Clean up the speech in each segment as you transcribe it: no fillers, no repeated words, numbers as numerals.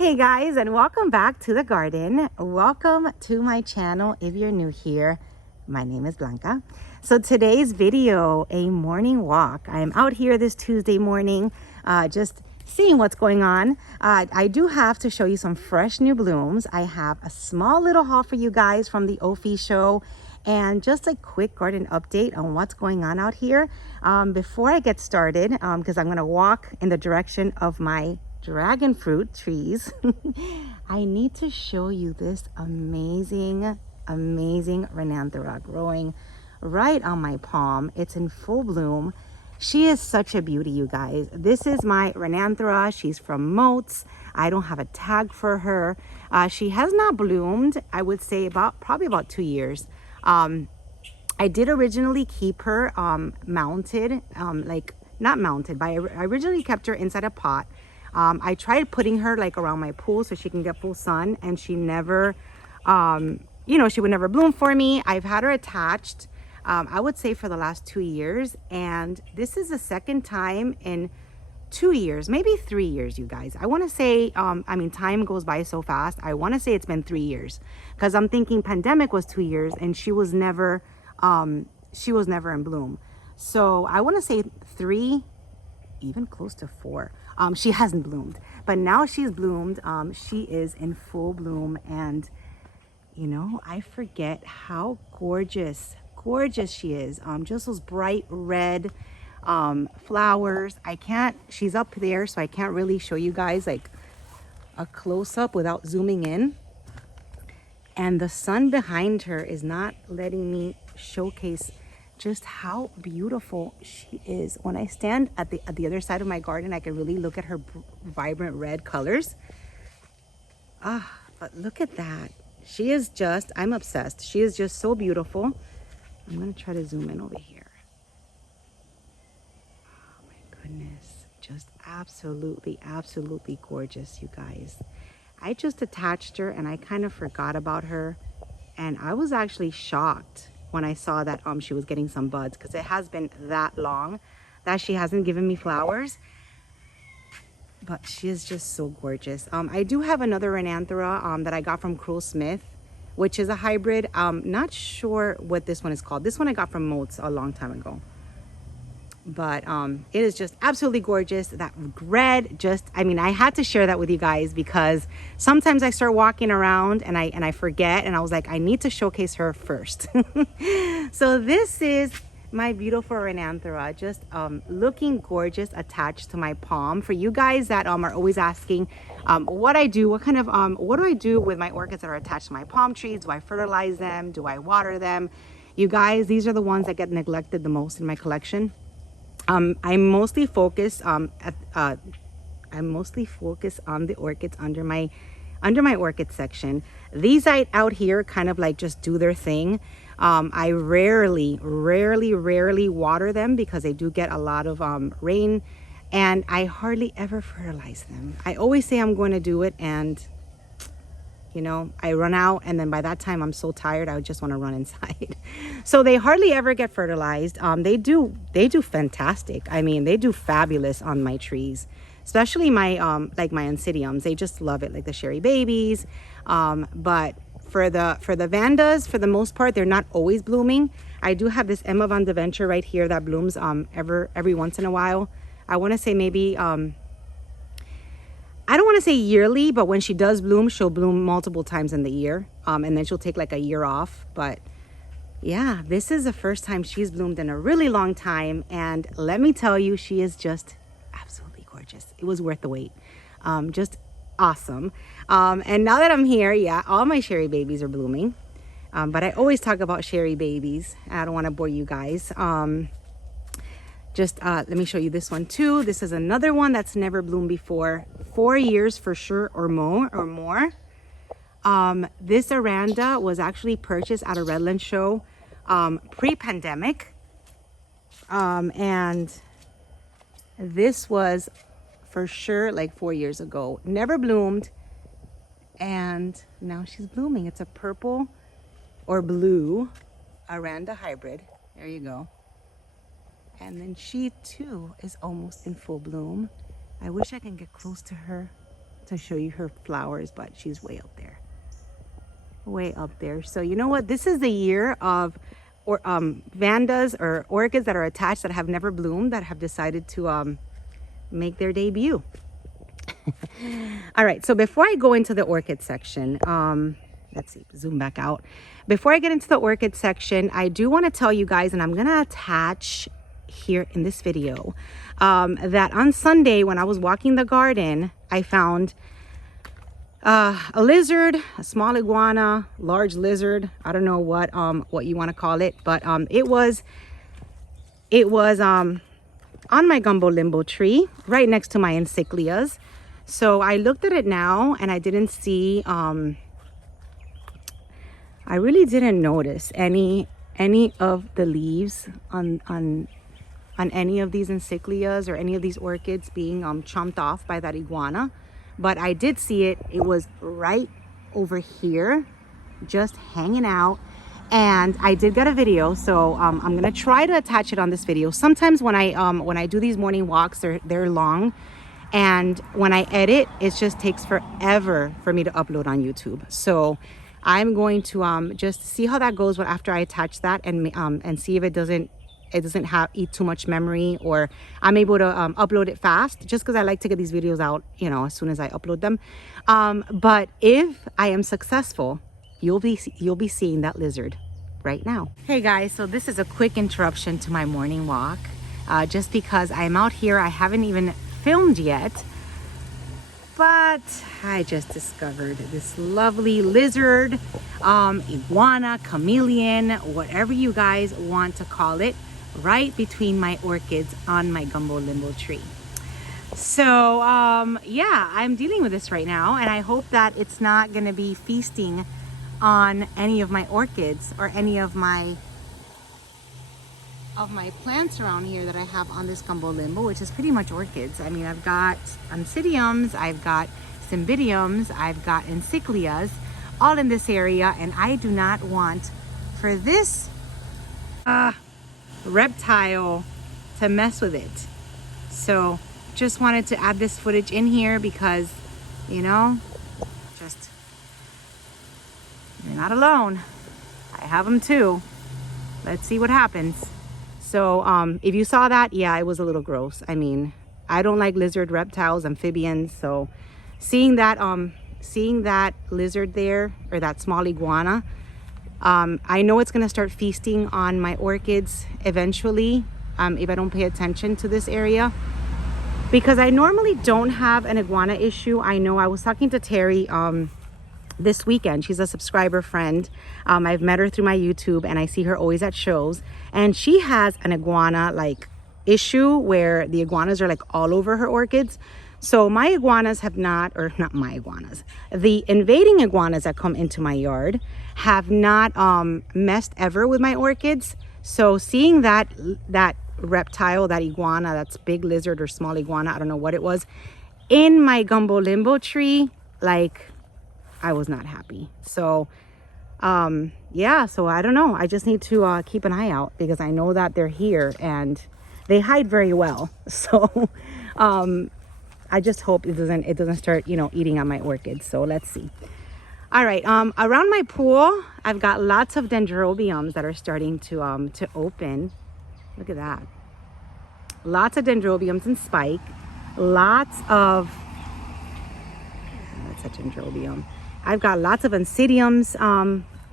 Hey guys, and welcome back to the garden. Welcome to my channel. If you're new here, my name is Blanca. So today's video, a morning walk. I am out here this Tuesday morning, just seeing what's going on. I do have to show you some fresh new blooms. I have a small little haul for you guys from the Ophi show and just a quick garden update on what's going on out here. Before I get started, because I'm gonna walk in the direction of my dragon fruit trees, I need to show you this amazing Renanthera growing right on my palm. It's in full bloom. She is such a beauty, you guys. This is my Renanthera. She's from Moats. I don't have a tag for her. She has not bloomed, I would say probably about 2 years. I did originally keep her mounted, like not mounted, but I originally kept her inside a pot. I tried putting her like around my pool so she can get full sun, and she never, she would never bloom for me. I've had her attached, I would say for the last 2 years. And this is the second time in 2 years, maybe 3 years, you guys. I want to say, time goes by so fast. I want to say it's been 3 years, because I'm thinking pandemic was 2 years and she was never in bloom. So I want to say 3, even close to 4. She hasn't bloomed, but now she's bloomed. She is in full bloom, and I forget how gorgeous she is. Just those bright red flowers. She's up there, so I can't really show you guys like a close-up without zooming in, and the sun behind her is not letting me showcase just how beautiful she is. When I stand at the other side of my garden, I can really look at her vibrant red colors. But look at that. She is just, I'm obsessed. She is just so beautiful. I'm gonna try to zoom in over here. Oh my goodness, just absolutely gorgeous, you guys. I just attached her and I kind of forgot about her, and I was actually shocked when I saw that she was getting some buds, because it has been that long that she hasn't given me flowers. But she is just so gorgeous. I do have another Renanthera that I got from Cruel Smith, which is a hybrid. Not sure what this one is called. This one I got from Moats a long time ago. But it is just absolutely gorgeous. That red, I had to share that with you guys, because sometimes I start walking around and I forget, and I was like, I need to showcase her first. So this is my beautiful Renanthera, just looking gorgeous attached to my palm. For you guys that are always asking what I do, what do I do with my orchids that are attached to my palm trees? Do I fertilize them? Do I water them? You guys, these are the ones that get neglected the most in my collection. I mostly focus on the orchids under my orchid section. These out here kind of like just do their thing. I rarely water them, because they do get a lot of rain, and I hardly ever fertilize them. I always say I'm going to do it, and I run out, and then by that time I'm so tired I would just want to run inside. So they hardly ever get fertilized. They do fantastic. They do fabulous on my trees, especially my like my Oncidiums. They just love it, like the Sherry Babies. But for the Vandas, for the most part, they're not always blooming. I do have this Emma Van de Venture right here that blooms every once in a while. I want to say maybe I don't want to say yearly, but when she does bloom, she'll bloom multiple times in the year. And then she'll take like a year off. But yeah, this is the first time she's bloomed in a really long time. And let me tell you, she is just absolutely gorgeous. It was worth the wait. Just awesome. And now that I'm here, yeah, all my Sherry Babies are blooming. But I always talk about Sherry Babies. I don't want to bore you guys. Let me show you this one too. This is another one that's never bloomed before. 4 years for sure or more. This Aranda was actually purchased at a Redland show pre-pandemic. And this was for sure like 4 years ago. Never bloomed, and now she's blooming. It's a purple or blue Aranda hybrid. There you go. And then she too is almost in full bloom. I wish I can get close to her to show you her flowers, but she's way up there. Way up there. So you know what? This is the year of vandas or orchids that are attached that have never bloomed, that have decided to make their debut. All right, so before I go into the orchid section, let's see, zoom back out. Before I get into the orchid section, I do want to tell you guys, and I'm going to attach here in this video, that on Sunday when I was walking the garden, I found a lizard, a small iguana, large lizard. I don't know what you want to call it, but it was on my gumbo limbo tree right next to my encyclias. So I looked at it now and I didn't see, I really didn't notice any of the leaves on any of these encyclias or any of these orchids being chomped off by that iguana. But I did see it. It was right over here, just hanging out. And I did get a video, so I'm gonna try to attach it on this video. Sometimes when I do these morning walks, they're long, and when I edit, it just takes forever for me to upload on YouTube. So I'm going to just see how that goes after I attach that, and see if it doesn't eat too much memory, or I'm able to upload it fast, just because I like to get these videos out, you know, as soon as I upload them. But if I am successful, you'll be seeing that lizard right now. Hey guys, so this is a quick interruption to my morning walk, just because I'm out here. I haven't even filmed yet, but I just discovered this lovely lizard, iguana, chameleon, whatever you guys want to call it, right between my orchids on my gumbo limbo tree. So yeah, I'm dealing with this right now, and I hope that it's not going to be feasting on any of my orchids or any of my plants around here that I have on this gumbo limbo, which is pretty much orchids. I mean, I've got oncidiums, I've got cymbidiums, I've got encyclias, all in this area, and I do not want for this reptile to mess with it. So just wanted to add this footage in here because, you know, just, you're not alone. I have them too. Let's see what happens. So if you saw that, yeah, it was a little gross. I mean, I don't like lizard, reptiles, amphibians. So seeing that lizard there, or that small iguana, I know it's gonna start feasting on my orchids eventually, if I don't pay attention to this area, because I normally don't have an iguana issue. I know I was talking to Terry this weekend. She's a subscriber friend. I've met her through my YouTube, and I see her always at shows, and she has an iguana like issue where the iguanas are like all over her orchids. So my iguanas have not, or not my iguanas, the invading iguanas that come into my yard have not messed ever with my orchids. So seeing that reptile, that iguana, that's big lizard or small iguana, I don't know what it was, in my gumbo limbo tree, like, I was not happy. So yeah, so I don't know, I just need to keep an eye out, because I know that they're here and they hide very well. So I just hope it doesn't start, you know, eating on my orchids. So let's see. All right, around my pool, I've got lots of dendrobiums that are starting to open. Look at that. Lots of dendrobiums and spike. Lots of, that's a dendrobium. I've got lots of oncidiums,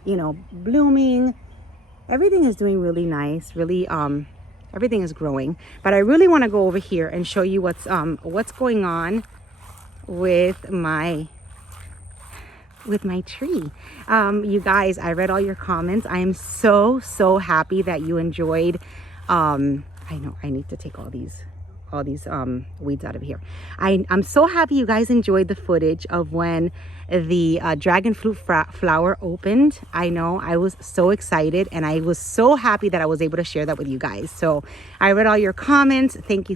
you know, blooming. Everything is doing really nice, really, everything is growing. But I really want to go over here and show you what's going on with my tree. You guys, I read all your comments. I am so happy that you enjoyed. I know I need to take all these weeds out of here. I'm so happy you guys enjoyed the footage of when the dragon fruit flower opened. I know I was so excited, and I was so happy that I was able to share that with you guys. So I read all your comments. Thank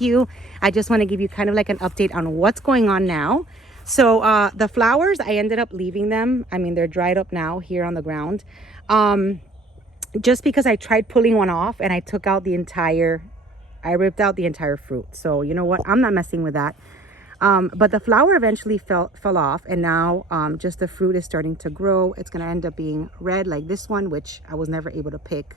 you. I just want to give you kind of like an update on what's going on now. So the flowers, I ended up leaving them. I mean, they're dried up now here on the ground, just because I tried pulling one off and I ripped out the entire fruit. So you know what, I'm not messing with that. But the flower eventually fell off, and now just the fruit is starting to grow. It's going to end up being red like this one, which I was never able to pick.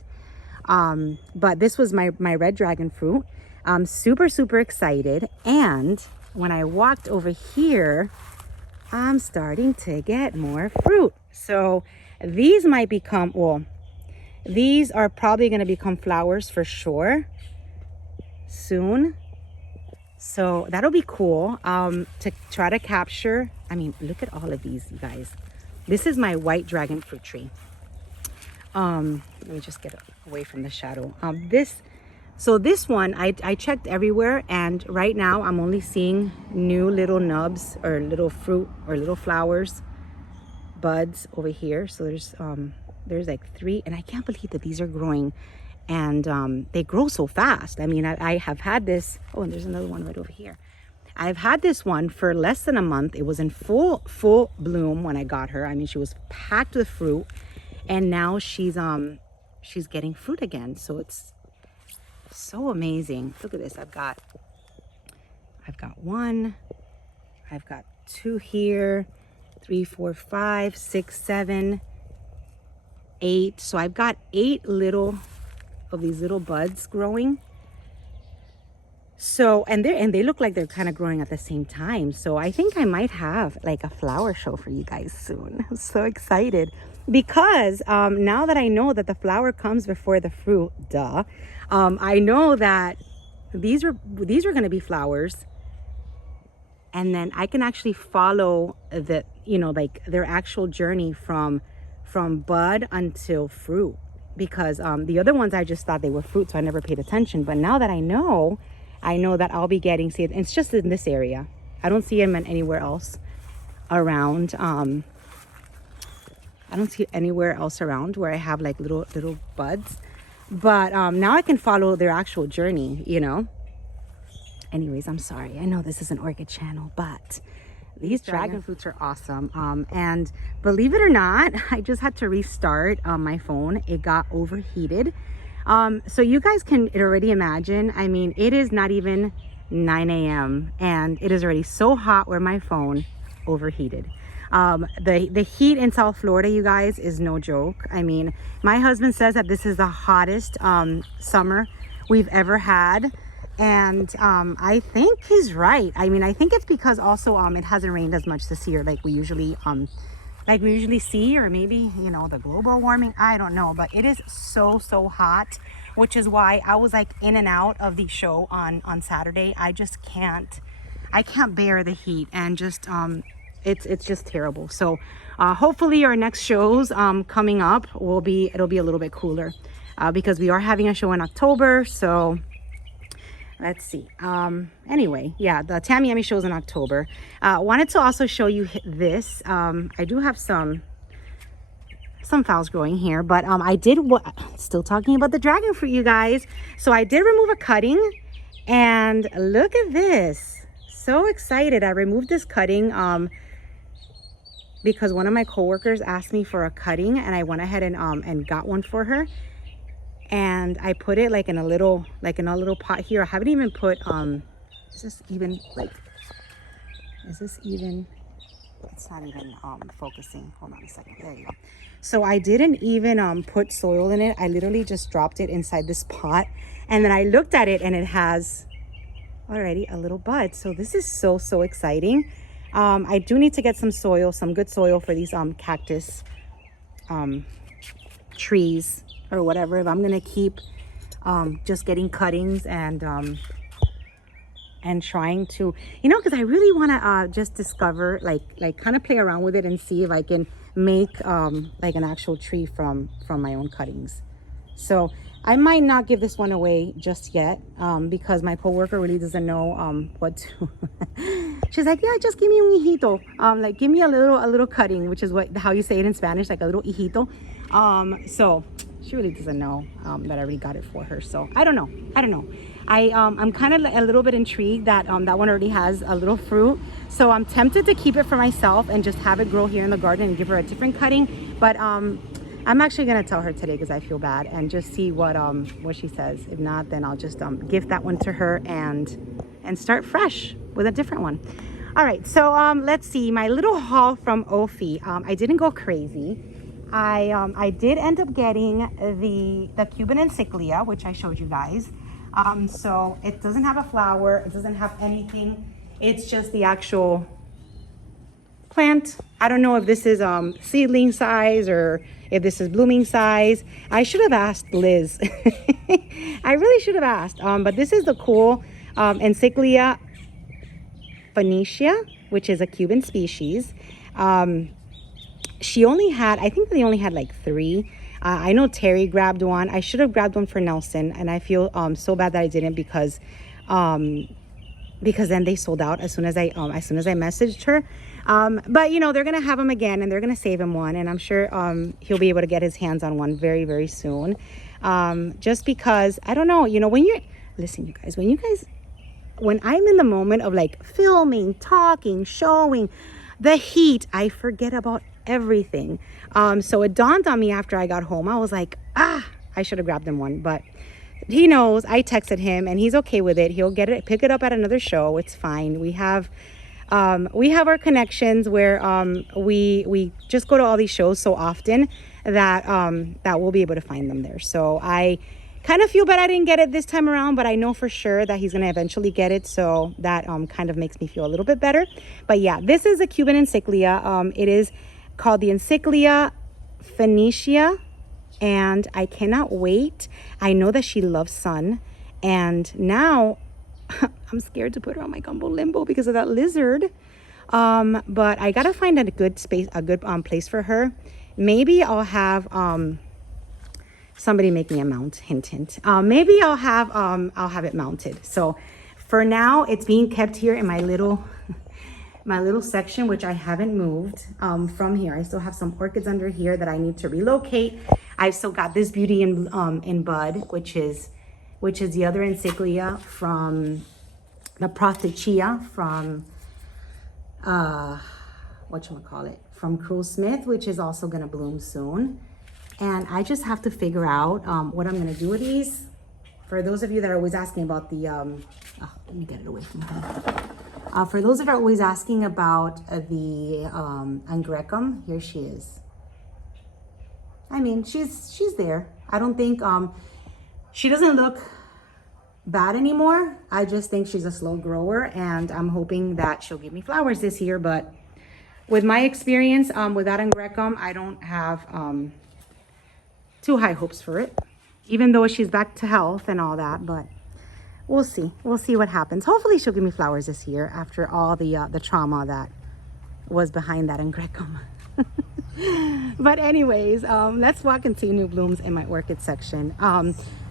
But this was my red dragon fruit. I'm super, super excited. And when I walked over here, I'm starting to get more fruit. So these might become, well, these are probably going to become flowers for sure soon. So that'll be cool to try to capture. I mean, look at all of these, you guys. This is my white dragon fruit tree. Let me just get away from the shadow. This one, I checked everywhere, and right now I'm only seeing new little nubs or little fruit or little flowers, buds over here. So there's like 3, and I can't believe that these are growing, and they grow so fast. I mean, I have had this. Oh, and there's another one right over here. I've had this one for less than a month. It was in full bloom when I got her. I mean, she was packed with fruit, and now she's getting fruit again. So it's so amazing. Look at this. I've got 1, I've got 2 here, 3, 4, 5, 6, 7, 8. So I've got 8 little of these little buds growing. So, and they look like they're kind of growing at the same time. So I think I might have like a flower show for you guys soon. I'm so excited because now that I know that the flower comes before the fruit, I know that these are going to be flowers, and then I can actually follow the, like their actual journey from bud until fruit, because the other ones I just thought they were fruit, so I never paid attention. But now that I know that I'll be getting, see, it's just in this area. I don't see them anywhere else around. I don't see anywhere else around where I have like little buds. But now I can follow their actual journey, Anyways, I'm sorry. I know this is an orchid channel, but these dragon fruits are awesome. And believe it or not, I just had to restart my phone. It got overheated. So you guys can already imagine, I mean, it is not even 9 a.m. and it is already so hot where my phone overheated. The heat in South Florida, you guys, is no joke. I mean, my husband says that this is the hottest summer we've ever had. And I think he's right. I mean, I think it's because also it hasn't rained as much this year like we usually see, or maybe, the global warming, I don't know. But it is so hot, which is why I was like in and out of the show on Saturday. I can't bear the heat, and just it's just terrible. So hopefully our next shows coming up it'll be a little bit cooler, because we are having a show in October. So let's see. Anyway, yeah, the Tamiami show is in October. Wanted to also show you this. I do have some phals growing here, but still talking about the dragon fruit, you guys. So I did remove a cutting, and look at this. So excited. I removed this cutting because one of my coworkers asked me for a cutting, and I went ahead and got one for her. And I put it like in a little pot here. I haven't even put is this even, it's not even focusing. Hold on a second. There you go. So I didn't even put soil in it. I literally just dropped it inside this pot, and then I looked at it, and it has already a little bud. So this is so exciting. I do need to get some soil, some good soil for these cactus trees or whatever, if I'm gonna keep just getting cuttings and trying to, because I really want to just discover, like kind of play around with it and see if I can make like an actual tree from my own cuttings. So I might not give this one away just yet, because my coworker really doesn't know what to. She's like, yeah, just give me un hijito, like give me a little cutting, which is how you say it in Spanish, like a little hijito. So she really doesn't know that I already got it for her. So I don't know. I'm kind of a little bit intrigued that that one already has a little fruit. So I'm tempted to keep it for myself and just have it grow here in the garden and give her a different cutting. But I'm actually gonna tell her today because I feel bad, and just see what she says. If not, then I'll just gift that one to her and start fresh with a different one. All right, so let's see my little haul from Ophi. I didn't go crazy. I did end up getting the Cuban encyclia, which I showed you guys. So it doesn't have a flower, it doesn't have anything. It's just the actual plant. I don't know if this is seedling size or if this is blooming size. I should have asked Liz. I really should have asked. But this is the cool Encyclia Phoenicia, which is a Cuban species. She only had, I think they only had like 3. I know Terry grabbed one. I should have grabbed one for Nelson, and I feel so bad that I didn't because then they sold out as soon as I messaged her. But you know, they're gonna have him again, and they're gonna save him one, and I'm sure he'll be able to get his hands on one very, very soon. Just because I don't know, you know, when you guys, when I'm in the moment of like filming, talking, showing, the heat, I forget about everything. So it dawned on me after I got home. I was like, I should have grabbed him one, but he knows. I texted him and he's okay with it. He'll pick it up at another show. It's fine. We have our connections where we just go to all these shows so often that we'll be able to find them there. So I kind of feel bad I didn't get it this time around, but I know for sure that he's going to eventually get it. So that kind of makes me feel a little bit better. But yeah, this is a Cuban encyclia. It is called the Encyclia Phoenicia, and I cannot wait. I know that she loves sun, and now I'm scared to put her on my gumbo limbo because of that lizard. But I got to find a good space, a good place for her. Maybe I'll have somebody make me a mount, hint, hint. Maybe I'll have it mounted. So for now, it's being kept here in my little section, which I haven't moved from here. I still have some orchids under here that I need to relocate. I've still got this beauty in bud, which is the other encyclia from the Prothechia from from Cruel Smith, which is also going to bloom soon. And I just have to figure out what I'm going to do with these. For those of you that are always asking about the let me get it away from her. For those that are always asking about the Angrecum, here she is. I mean, she's there. I don't think she doesn't look bad anymore. I just think she's a slow grower, and I'm hoping that she'll give me flowers this year. But with my experience with that Angrecum, I don't have too high hopes for it, even though she's back to health and all that. But we'll see what happens. Hopefully she'll give me flowers this year after all the trauma that was behind that Angrecum. But anyways, let's walk and see new blooms in my orchid section.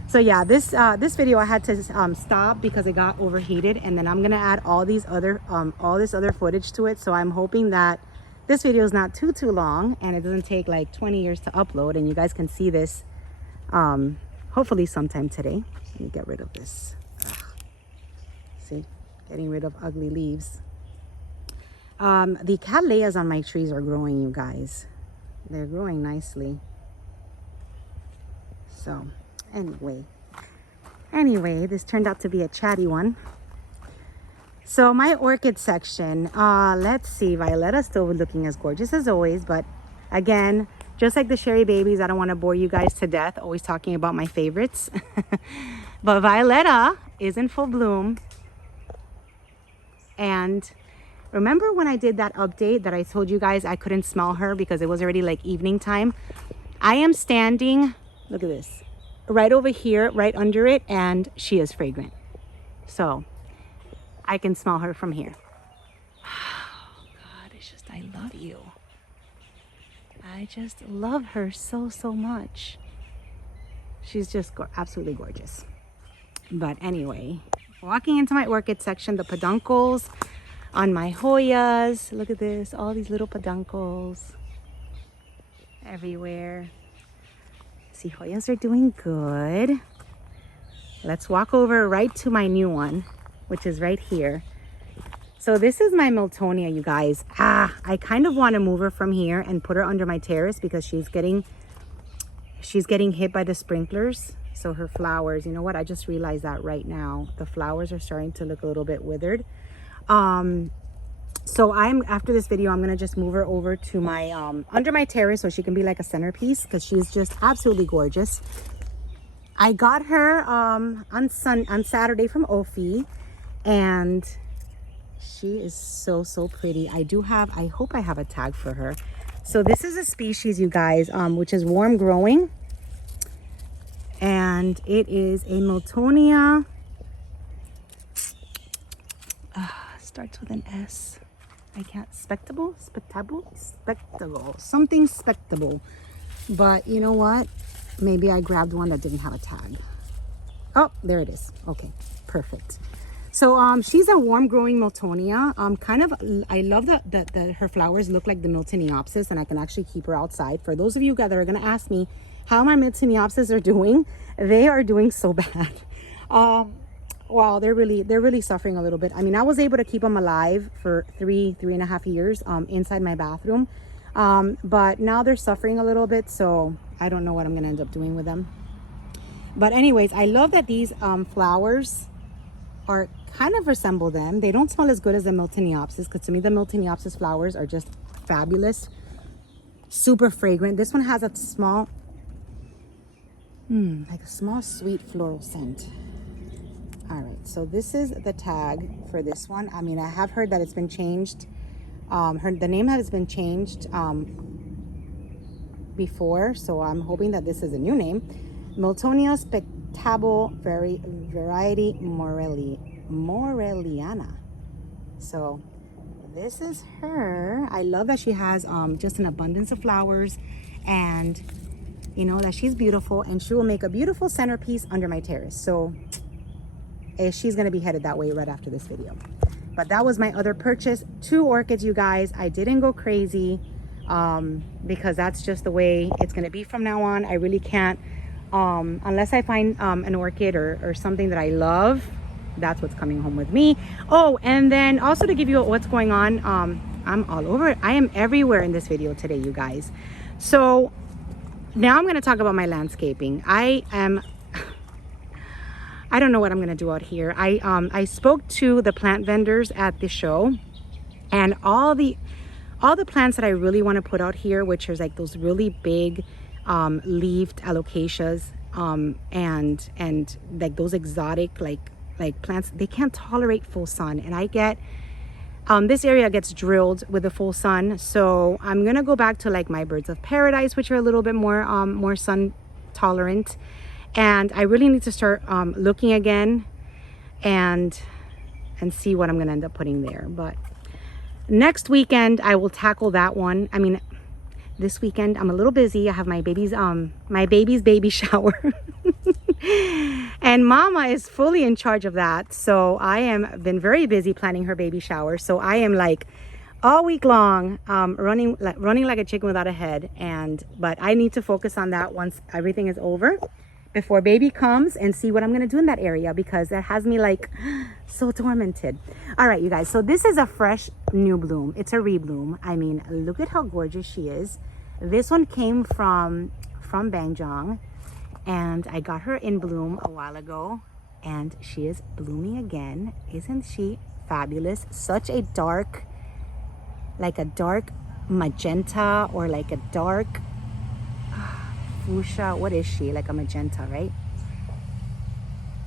So yeah, this video I had to stop because it got overheated, and then I'm gonna add all this other footage to it. So I'm hoping that this video is not too long, and it doesn't take like 20 years to upload, and you guys can see this hopefully sometime today. Let me get rid of this. See, getting rid of ugly leaves. The cattleyas on my trees are growing, you guys. They're growing nicely. So anyway, this turned out to be a chatty one. So my orchid section, let's see, Violetta's still looking as gorgeous as always, but again, just like the Sherry Babies, I don't want to bore you guys to death always talking about my favorites. But Violetta is in full bloom. And remember when I did that update that I told you guys I couldn't smell her because it was already like evening time? I am standing, look at this, right over here, right under it, and she is fragrant. So I can smell her from here. Oh God, it's just, I love you. I just love her so much. She's just absolutely gorgeous. But anyway, walking into my orchid section, the peduncles on my Hoyas. Look at this, all these little peduncles everywhere. See, Hoyas are doing good. Let's walk over right to my new one, which is right here. So this is my Miltonia, you guys. I kind of want to move her from here and put her under my terrace because she's getting hit by the sprinklers. So her flowers, you know what? I just realized that right now. The flowers are starting to look a little bit withered. So after this video, I'm gonna just move her over to my under my terrace so she can be like a centerpiece, because she's just absolutely gorgeous. I got her on Saturday from Ophi, and she is so pretty. I hope I have a tag for her. So this is a species, you guys, which is warm growing, and it is a Miltonia. Starts with an S. I can't, spectable, something spectable. But you know what? Maybe I grabbed one that didn't have a tag. Oh, there it is. Okay, perfect. So she's a warm growing Miltonia. I love that her flowers look like the Miltoniopsis, and I can actually keep her outside. For those of you guys that are gonna ask me how my Miltoniopsis are doing, they are doing so bad. Wow, they're really suffering a little bit. I mean, I was able to keep them alive for three and a half years inside my bathroom, but now they're suffering a little bit, so I don't know what I'm gonna end up doing with them. But anyways, I love that these flowers are kind of resemble them. They don't smell as good as the Miltoniopsis, because to me the Miltoniopsis flowers are just fabulous, super fragrant. This one has a small like a small sweet floral scent. All right, so this is the tag for this one. I mean, I have heard that it's been changed. The name has been changed before, so I'm hoping that this is a new name. Miltonia spectable variety Morelliana. So this is her. I love that she has just an abundance of flowers, and you know that she's beautiful, and she will make a beautiful centerpiece under my terrace. So she's gonna be headed that way right after this video. But that was my other purchase, 2 orchids, you guys. I didn't go crazy because that's just the way it's gonna be from now on. I really can't, unless I find an orchid or something that I love, that's what's coming home with me. Oh, and then also to give you what's going on, I'm all over. I am everywhere in this video today, you guys. So now I'm gonna talk about my landscaping. I don't know what I'm gonna do out here. I spoke to the plant vendors at the show, and all the plants that I really want to put out here, which is like those really big leaved alocasias, and like those exotic like plants, they can't tolerate full sun. And I get this area gets drilled with the full sun, so I'm gonna go back to like my birds of paradise, which are a little bit more sun tolerant. And I really need to start looking again and see what I'm gonna end up putting there. But next weekend I will tackle that one. I mean, this weekend I'm a little busy. I have my baby's baby shower. And Mama is fully in charge of that. So I am been very busy planning her baby shower. So I am like all week long running like a chicken without a head. But I need to focus on that once everything is over, before baby comes, and see what I'm gonna do in that area, because that has me like so tormented. All right, you guys, so this is a fresh new bloom. It's a rebloom. I mean, look at how gorgeous she is. This one came from Bangjong, and I got her in bloom a while ago, and she is blooming again. Isn't she fabulous? Such a dark, like a dark magenta, or like a dark fuchsia. What is she? Like a magenta, right?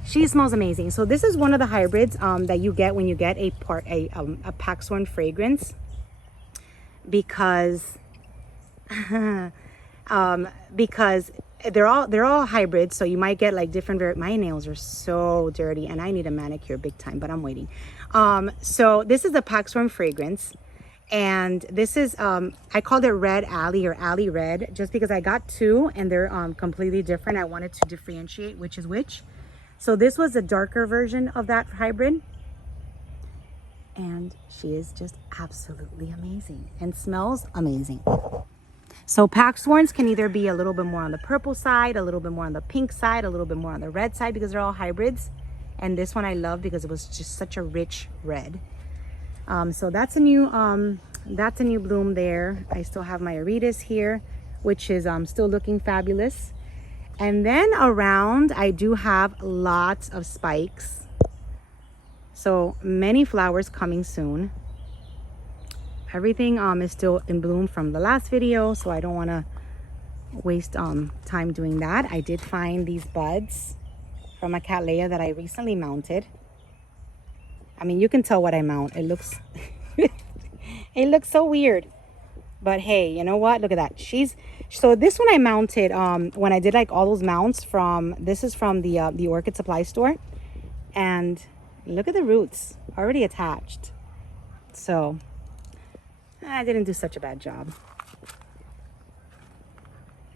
She smells amazing. So this is one of the hybrids that you get when you get a Pac Storm Fragrance, because because they're all hybrids. So you might get like different. My nails are so dirty, and I need a manicure big time, but I'm waiting. So this is the Pac Storm Fragrance. And this is I called it Red Alley, or Alley Red, just because I got 2 and they're completely different. I wanted to differentiate which is which. So this was a darker version of that hybrid, and she is just absolutely amazing and smells amazing. So Pac Storms can either be a little bit more on the purple side, a little bit more on the pink side, a little bit more on the red side, because they're all hybrids. And this one I love because it was just such a rich red. So that's a new bloom there. I still have my Aridas here, which is still looking fabulous. And then around I do have lots of spikes, so many flowers coming soon. everything is still in bloom from the last video, so I don't want to waste time doing that. I did find these buds from a cattleya that I recently mounted. I mean, you can tell what I mount. It looks it looks so weird, but hey, you know what, look at that. So this one I mounted when I did like all those mounts from, this is from the Orchid supply store, and look at the roots already attached. So I didn't do such a bad job.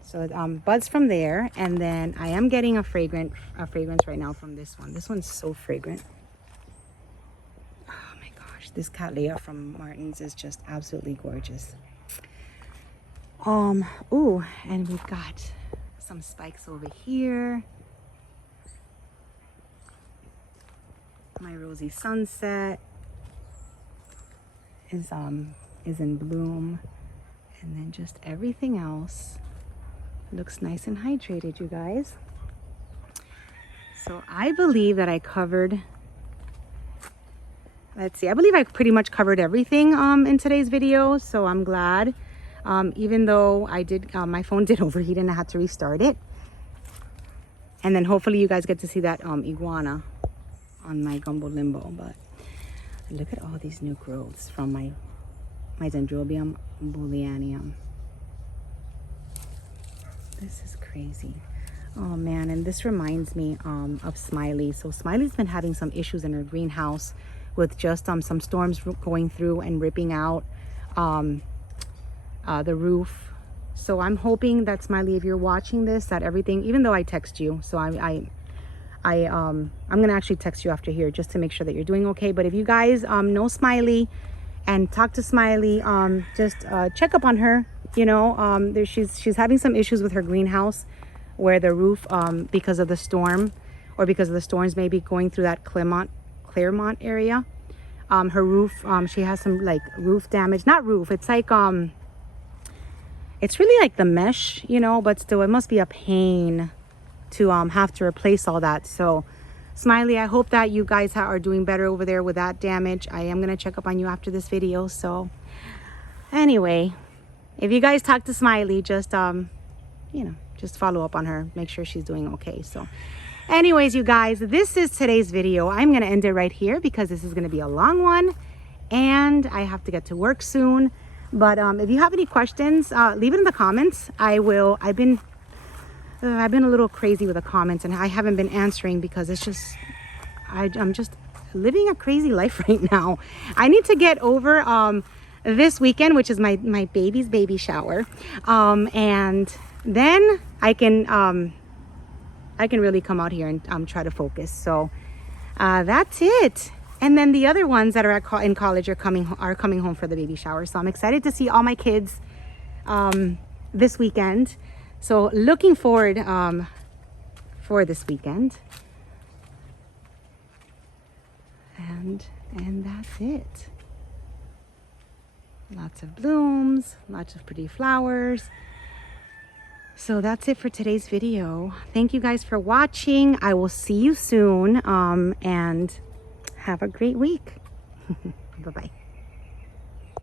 So buds from there, and then I am getting a fragrance right now from this one. This one's so fragrant. Oh my gosh, this cattleya from Martin's is just absolutely gorgeous. Ooh, and we've got some spikes over here. My rosy sunset is in bloom, and then just everything else looks nice and hydrated, you guys. So I believe that I covered, let's see, I believe I pretty much covered everything in today's video, so I'm glad. Even though I did, my phone did overheat and I had to restart it. And then hopefully you guys get to see that iguana on my gumbo limbo. But look at all these new growths from my Dendrobium bullianium. This is crazy. Oh man, and this reminds me of Smiley. So Smiley's been having some issues in her greenhouse with just some storms going through and ripping out the roof. So I'm hoping that, Smiley, if you're watching this, that everything, even though I text you, so I'm gonna actually text you after here just to make sure that you're doing okay. But if you guys know Smiley and talk to Smiley, just check up on her. You know, she's having some issues with her greenhouse where the roof, because of the storm, or because of the storms maybe going through that Claremont area, her roof, she has some like roof damage. Not roof, it's like it's really like the mesh, you know, but still it must be a pain to have to replace all that. So Smiley, I hope that you guys are doing better over there with that damage. I am gonna check up on you after this video. So anyway, if you guys talk to Smiley, just you know, just follow up on her, make sure she's doing okay. So anyways, you guys, this is today's video. I'm gonna end it right here because this is gonna be a long one and I have to get to work soon. But if you have any questions, leave it in the comments. I've been a little crazy with the comments and I haven't been answering because it's just, I'm just living a crazy life right now. I need to get over this weekend, which is my baby's baby shower, and then I can really come out here and try to focus. So that's it. And then the other ones that are in college are coming home for the baby shower. So I'm excited to see all my kids this weekend. So looking forward for this weekend. And that's it. Lots of blooms, lots of pretty flowers. So that's it for today's video. Thank you guys for watching. I will see you soon, and have a great week. Bye-bye.